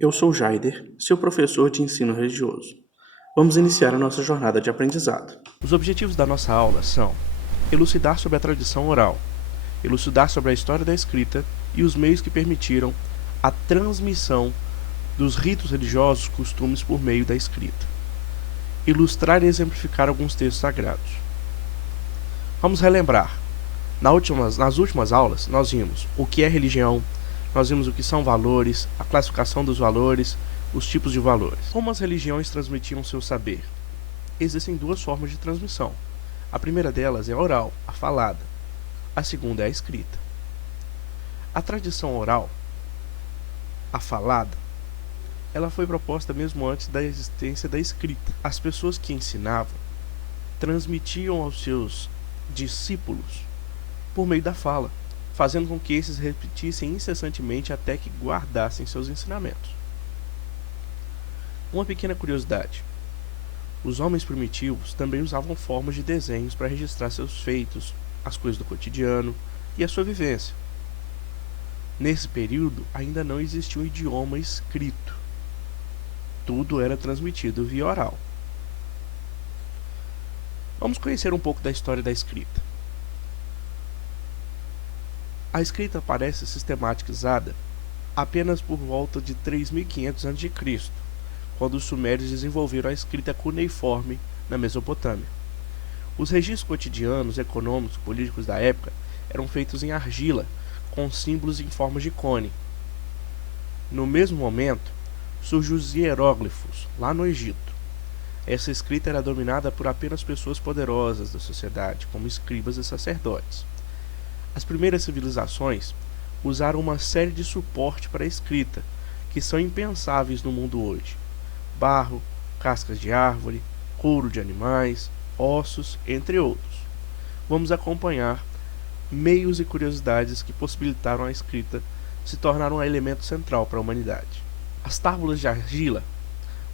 Eu sou Jaider, seu professor de ensino religioso. Vamos iniciar a nossa jornada de aprendizado. Os objetivos da nossa aula são elucidar sobre a tradição oral, elucidar sobre a história da escrita e os meios que permitiram a transmissão dos ritos religiosos costumes por meio da escrita, ilustrar e exemplificar alguns textos sagrados. Vamos relembrar. Nas últimas aulas, nós vimos o que é religião, nós vimos o que são valores, a classificação dos valores, os tipos de valores. Como as religiões transmitiam seu saber? Existem duas formas de transmissão. A primeira delas é a oral, a falada. A segunda é a escrita. A tradição oral, a falada, ela foi proposta mesmo antes da existência da escrita. As pessoas que ensinavam transmitiam aos seus discípulos por meio da fala, fazendo com que esses repetissem incessantemente até que guardassem seus ensinamentos. Uma pequena curiosidade: os homens primitivos também usavam formas de desenhos para registrar seus feitos, as coisas do cotidiano e a sua vivência. Nesse período, ainda não existia um idioma escrito. Tudo era transmitido via oral. Vamos conhecer um pouco da história da escrita. A escrita aparece sistematizada apenas por volta de 3500 a.C., quando os sumérios desenvolveram a escrita cuneiforme na Mesopotâmia. Os registros cotidianos, econômicos e políticos da época eram feitos em argila, com símbolos em forma de cone. No mesmo momento, surgiu os hieróglifos, lá no Egito. Essa escrita era dominada por apenas pessoas poderosas da sociedade, como escribas e sacerdotes. As primeiras civilizações usaram uma série de suporte para a escrita, que são impensáveis no mundo hoje: barro, cascas de árvore, couro de animais, ossos, entre outros. Vamos acompanhar meios e curiosidades que possibilitaram a escrita se tornar um elemento central para a humanidade. As tábuas de argila.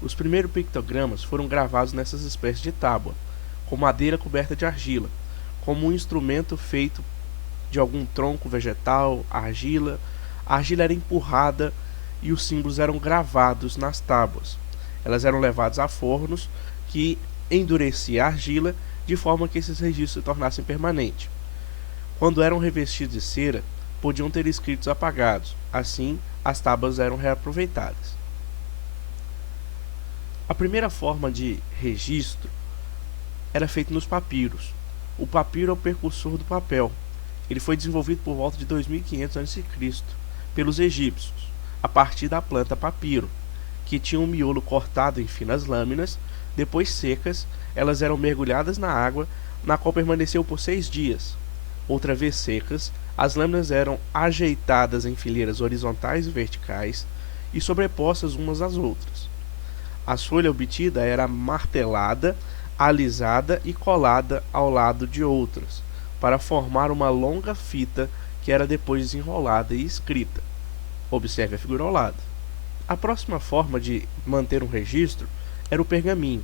Os primeiros pictogramas foram gravados nessas espécies de tábua, com madeira coberta de argila, como um instrumento feito de algum tronco vegetal, argila. A argila era empurrada e os símbolos eram gravados nas tábuas. Elas eram levadas a fornos que endurecia a argila de forma que esses registros se tornassem permanentes. Quando eram revestidos de cera, podiam ter escritos apagados. Assim, as tábuas eram reaproveitadas. A primeira forma de registro era feita nos papiros. O papiro é o precursor do papel. Ele foi desenvolvido por volta de 2500 a.C. pelos egípcios, a partir da planta papiro, que tinha um miolo cortado em finas lâminas. Depois secas, elas eram mergulhadas na água, na qual permaneceu por 6 dias. Outra vez secas, as lâminas eram ajeitadas em fileiras horizontais e verticais e sobrepostas umas às outras. A folha obtida era martelada, alisada e colada ao lado de outras, para formar uma longa fita que era depois desenrolada e escrita. Observe a figura ao lado. A próxima forma de manter um registro era o pergaminho.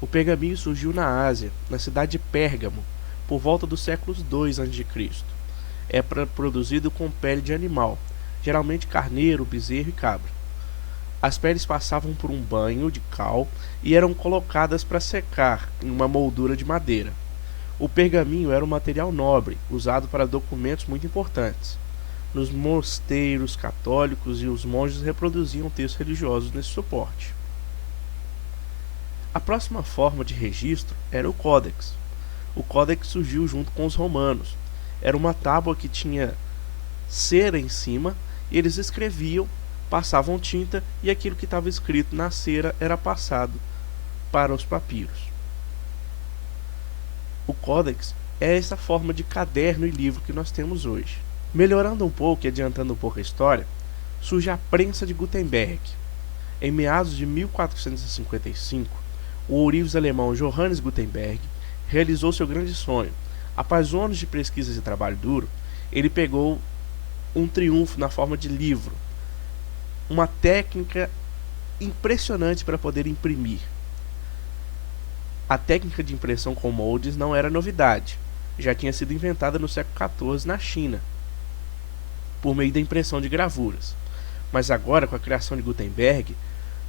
O pergaminho surgiu na Ásia, na cidade de Pérgamo, por volta dos séculos II a.C. É produzido com pele de animal, geralmente carneiro, bezerro e cabra. As peles passavam por um banho de cal e eram colocadas para secar em uma moldura de madeira. O pergaminho era um material nobre, usado para documentos muito importantes. Nos mosteiros católicos, e os monges reproduziam textos religiosos nesse suporte. A próxima forma de registro era o códex. O códex surgiu junto com os romanos. Era uma tábua que tinha cera em cima, e eles escreviam, passavam tinta, e aquilo que estava escrito na cera era passado para os papiros. O códex é essa forma de caderno e livro que nós temos hoje. Melhorando um pouco e adiantando um pouco a história, surge a prensa de Gutenberg. Em meados de 1455, o ourives alemão Johannes Gutenberg realizou seu grande sonho. Após anos de pesquisas e trabalho duro, ele pegou um triunfo na forma de livro, uma técnica impressionante para poder imprimir. A técnica de impressão com moldes não era novidade, já tinha sido inventada no século XIV na China, por meio da impressão de gravuras. Mas agora, com a criação de Gutenberg,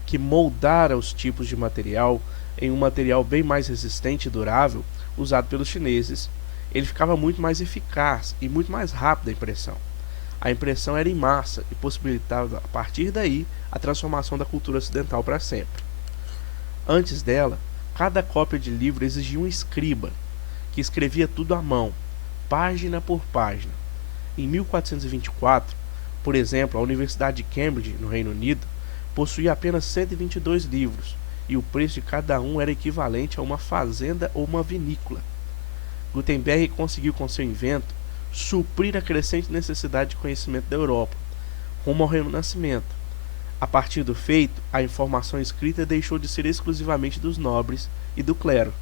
que moldara os tipos de material em um material bem mais resistente e durável, usado pelos chineses, ele ficava muito mais eficaz e muito mais rápido a impressão. A impressão era em massa e possibilitava, a partir daí, a transformação da cultura ocidental para sempre. Antes dela, cada cópia de livro exigia um escriba, que escrevia tudo à mão, página por página. Em 1424, por exemplo, a Universidade de Cambridge, no Reino Unido, possuía apenas 122 livros, e o preço de cada um era equivalente a uma fazenda ou uma vinícola. Gutenberg conseguiu, com seu invento, suprir a crescente necessidade de conhecimento da Europa, rumo ao Renascimento. A partir do feito, a informação escrita deixou de ser exclusivamente dos nobres e do clero.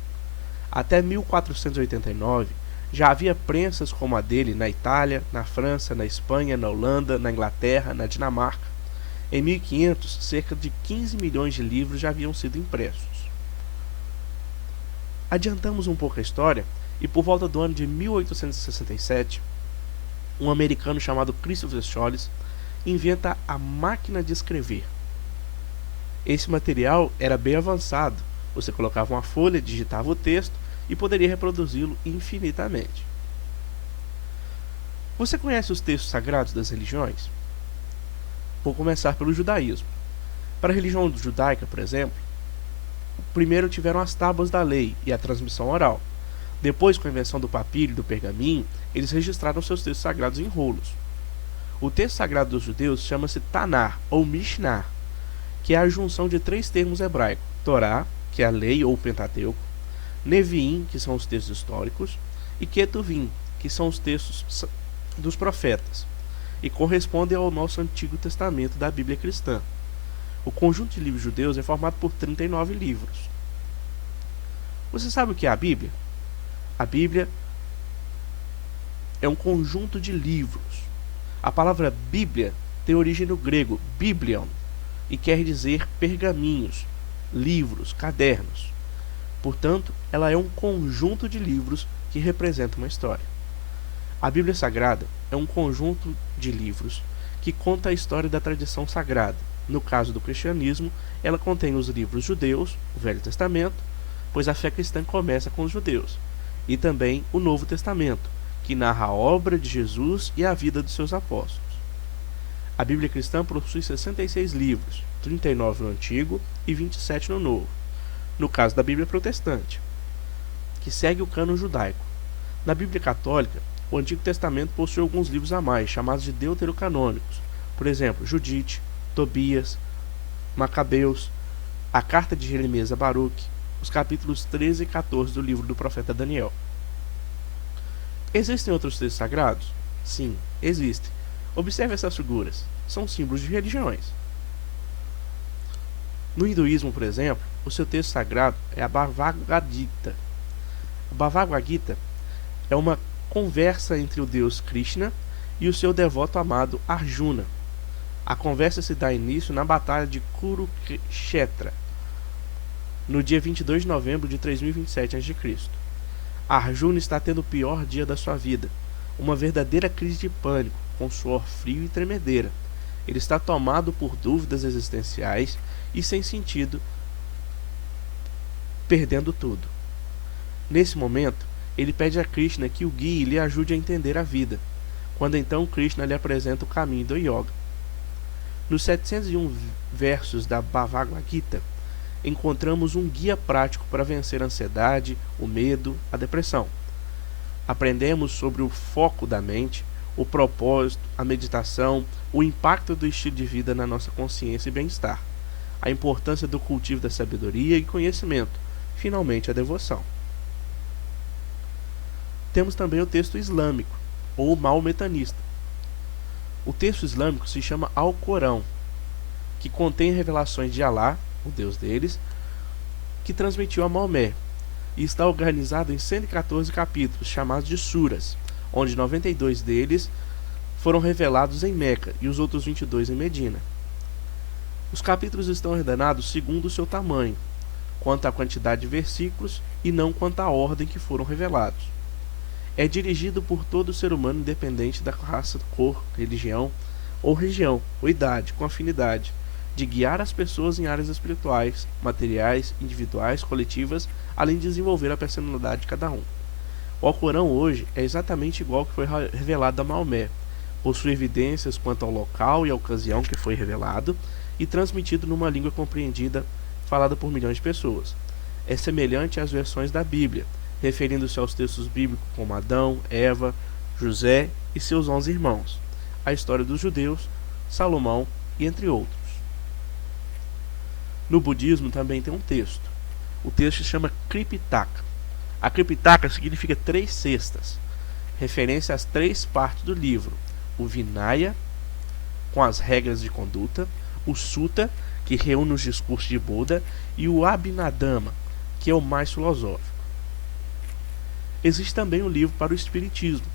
Até 1489, já havia prensas como a dele na Itália, na França, na Espanha, na Holanda, na Inglaterra, na Dinamarca. Em 1500, cerca de 15 milhões de livros já haviam sido impressos. Adiantamos um pouco a história e por volta do ano de 1867, um americano chamado Christopher Scholz inventa a máquina de escrever. Esse material era bem avançado. Você colocava uma folha, digitava o texto e poderia reproduzi-lo infinitamente. Você conhece os textos sagrados das religiões? Vou começar pelo judaísmo. Para a religião judaica, por exemplo, primeiro tiveram as tábuas da lei e a transmissão oral. Depois, com a invenção do papiro e do pergaminho, eles registraram seus textos sagrados em rolos. O texto sagrado dos judeus chama-se Tanar, ou Mishnah, que é a junção de três termos hebraicos: Torá, que é a lei ou o Pentateuco, Neviim, que são os textos históricos, e Ketuvim, que são os textos dos profetas, e correspondem ao nosso Antigo Testamento da Bíblia cristã. O conjunto de livros judeus é formado por 39 livros. Você sabe o que é a Bíblia? A Bíblia é um conjunto de livros. A palavra Bíblia tem origem no grego biblion e quer dizer pergaminhos, livros, cadernos. Portanto, ela é um conjunto de livros que representa uma história. A Bíblia Sagrada é um conjunto de livros que conta a história da tradição sagrada. No caso do cristianismo, ela contém os livros judeus, o Velho Testamento, pois a fé cristã começa com os judeus, e também o Novo Testamento, que narra a obra de Jesus e a vida dos seus apóstolos. A Bíblia cristã possui 66 livros, 39 no Antigo e 27 no Novo, no caso da Bíblia protestante, que segue o cânon judaico. Na Bíblia católica, o Antigo Testamento possui alguns livros a mais, chamados de deuterocanônicos, por exemplo, Judite, Tobias, Macabeus, a carta de Jeremias a Baruque, os capítulos 13 e 14 do livro do profeta Daniel. Existem outros textos sagrados? Sim, existem. Observe essas figuras. São símbolos de religiões. No hinduísmo, por exemplo, o seu texto sagrado é a Bhagavad Gita. A Bhagavad Gita é uma conversa entre o deus Krishna e o seu devoto amado Arjuna. A conversa se dá início na batalha de Kurukshetra, no dia 22 de novembro de 3027 a.C. Arjuna está tendo o pior dia da sua vida, uma verdadeira crise de pânico, com suor frio e tremedeira. Ele está tomado por dúvidas existenciais e sem sentido, perdendo tudo. Nesse momento, ele pede a Krishna que o guie e lhe ajude a entender a vida, quando então Krishna lhe apresenta o caminho do yoga. Nos 701 versos da Bhagavad Gita, encontramos um guia prático para vencer a ansiedade, o medo, a depressão. Aprendemos sobre o foco da mente, o propósito, a meditação, o impacto do estilo de vida na nossa consciência e bem-estar, a importância do cultivo da sabedoria e conhecimento, finalmente a devoção. Temos também o texto islâmico, ou maometanista. O texto islâmico se chama Alcorão, que contém revelações de Alá, o Deus deles, que transmitiu a Maomé, e está organizado em 114 capítulos, chamados de suras, onde 92 deles foram revelados em Meca e os outros 22 em Medina. Os capítulos estão ordenados segundo o seu tamanho, quanto à quantidade de versículos e não quanto à ordem que foram revelados. É dirigido por todo ser humano independente da raça, cor, religião, ou região, ou idade, com afinidade, de guiar as pessoas em áreas espirituais, materiais, individuais, coletivas, além de desenvolver a personalidade de cada um. O Alcorão hoje é exatamente igual ao que foi revelado a Maomé. Possui evidências quanto ao local e à ocasião que foi revelado e transmitido numa língua compreendida, falada por milhões de pessoas. É semelhante às versões da Bíblia, referindo-se aos textos bíblicos como Adão, Eva, José e seus 11 irmãos, a história dos judeus, Salomão e entre outros. No budismo também tem um texto. O texto se chama Tripitaka. A Tripitaka significa 3 cestas, referência às 3 partes do livro: o Vinaya, com as regras de conduta, o Sutta, que reúne os discursos de Buda, e o Abhinadhamma, que é o mais filosófico. Existe também um livro para o Espiritismo.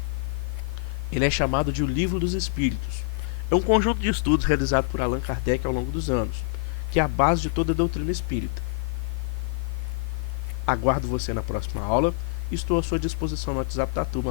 Ele é chamado de o Livro dos Espíritos. É um conjunto de estudos realizado por Allan Kardec ao longo dos anos, que é a base de toda a doutrina espírita. Aguardo você na próxima aula e estou à sua disposição no WhatsApp da turma